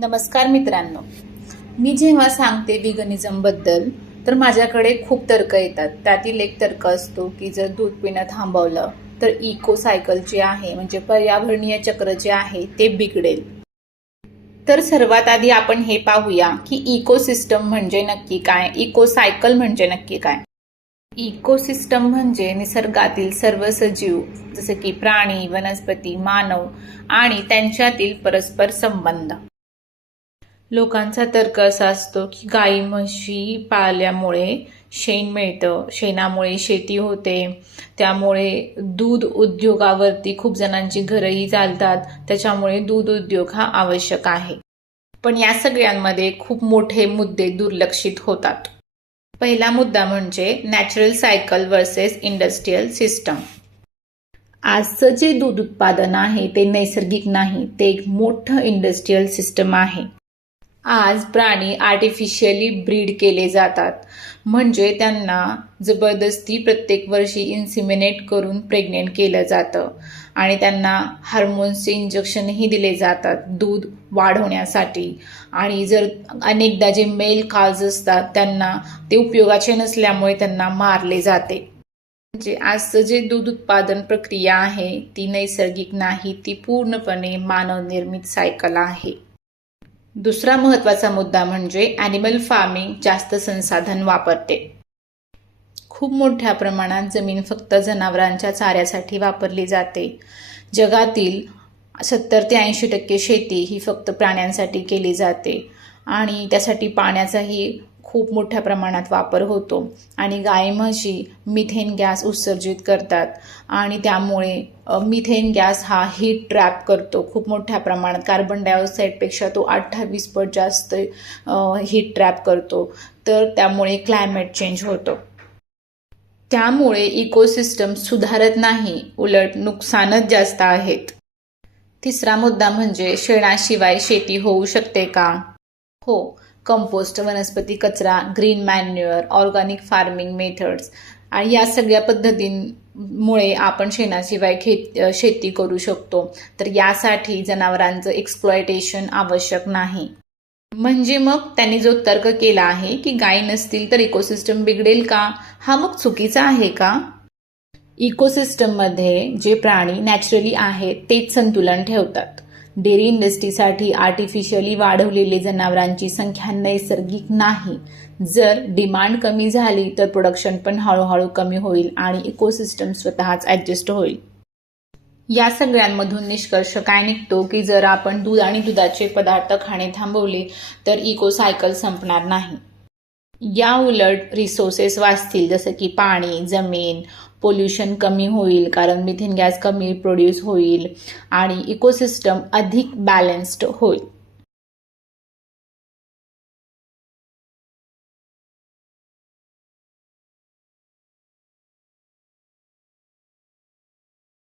नमस्कार मित्रांनो, मी जेव्हा सांगते विगनिझम बद्दल तर माझ्याकडे खूप तर्क येतात. त्यातील एक तर्क असतो की जर दूध पिणं थांबवलं तर इको सायकल जे आहे म्हणजे पर्यावरणीय चक्र जे आहे ते बिघडेल. तर सर्वात आधी आपण हे पाहूया की इकोसिस्टम म्हणजे नक्की काय, इको सायकल म्हणजे नक्की काय. इकोसिस्टम म्हणजे निसर्गातील सर्व सजीव जसे की प्राणी, वनस्पती, मानव आणि त्यांच्यातील परस्पर संबंध. लोकांचा तर्क असा असतो की गाई म्हशी पाळल्यामुळे शेण मिळतं, शेणामुळे शेती होते, त्यामुळे दूध उद्योगावरती खूप जणांची घरही चालतात, त्याच्यामुळे दूध उद्योग हा आवश्यक आहे. पण या सगळ्यांमध्ये खूप मोठे मुद्दे दुर्लक्षित होतात. पहिला मुद्दा म्हणजे natural cycle versus industrial system. आजचं जे दूध उत्पादन आहे ते नैसर्गिक नाही, ते एक मोठं इंडस्ट्रियल सिस्टम आहे. आज प्राणी आर्टिफिशियली ब्रीड केले जातात, म्हणजे त्यांना जबरदस्ती प्रत्येक वर्षी इन्सिमिनेट करून प्रेग्नेंट केलं जातं आणि त्यांना हार्मोन्सचे इंजेक्शनही दिले जातात दूध वाढवण्यासाठी. आणि जर अनेकदा जे मेल काल्स असतात त्यांना ते उपयोगाचे नसल्यामुळे त्यांना मारले जाते. म्हणजे आजचं जे दूध उत्पादन प्रक्रिया आहे ती नैसर्गिक नाही, ती पूर्णपणे मानवनिर्मित सायकल आहे. दुसरा महत्त्वाचा मुद्दा म्हणजे ॲनिमल फार्मिंग जास्त संसाधन वापरते. खूप मोठ्या प्रमाणात जमीन फक्त जनावरांच्या चाऱ्यासाठी वापरली जाते. जगातील 70 ते 80% शेती ही फक्त प्राण्यांसाठी केली जाते आणि त्यासाठी पाण्याचाही खूप मोठ्या प्रमाणात वापर होतो. आणि गाई म्हशी मिथेन गॅस उत्सर्जित करतात आणि त्यामुळे मिथेन गॅस हा हीट ट्रॅप करतो खूप मोठ्या प्रमाणात. कार्बन डायऑक्साईडपेक्षा तो 28 पट जास्त हीट ट्रॅप करतो, तर त्यामुळे क्लायमेट चेंज होतो. त्यामुळे इकोसिस्टम सुधारत नाही, उलट नुकसानच जास्त आहेत. तिसरा मुद्दा म्हणजे शेणाशिवाय शेती होऊ शकते का? हो, कंपोस्ट, वनस्पती कचरा, green manure, organic farming methods आणि या सगळ्या पद्धतींमुळे आपण शेणाशिवाय शेती करू शकतो. तर यासाठी जनावरांचं एक्सप्लॉयटेशन आवश्यक नाही. म्हणजे मग त्यांनी जो तर्क केला आहे की गायी नसतील तर इकोसिस्टम बिघडेल का, हा मग चुकीचा आहे का? इकोसिस्टममध्ये जे प्राणी नॅचरली आहेत तेच संतुलन ठेवतात. डेअरी इंडस्ट्रीसाठी आर्टिफिशियली वाढवलेले जनावरांची संख्या नैसर्गिक नाही. जर डिमांड कमी झाली तर प्रोडक्शन पण हळूहळू कमी होईल आणि इकोसिस्टम स्वतःच ॲडजस्ट होईल. या सगळ्यांमधून निष्कर्ष काय निघतो की जर आपण दूध आणि दुधाचे पदार्थ खाणे थांबवले तर इको सायकल संपणार नाही. या उलट रिसोर्सेस वाचतील, जसं की पाणी, जमीन, पोल्युशन कमी होईल कारण मिथेन गॅस कमी प्रोड्यूस होईल आणि इकोसिस्टम अधिक बॅलन्स्ड होईल.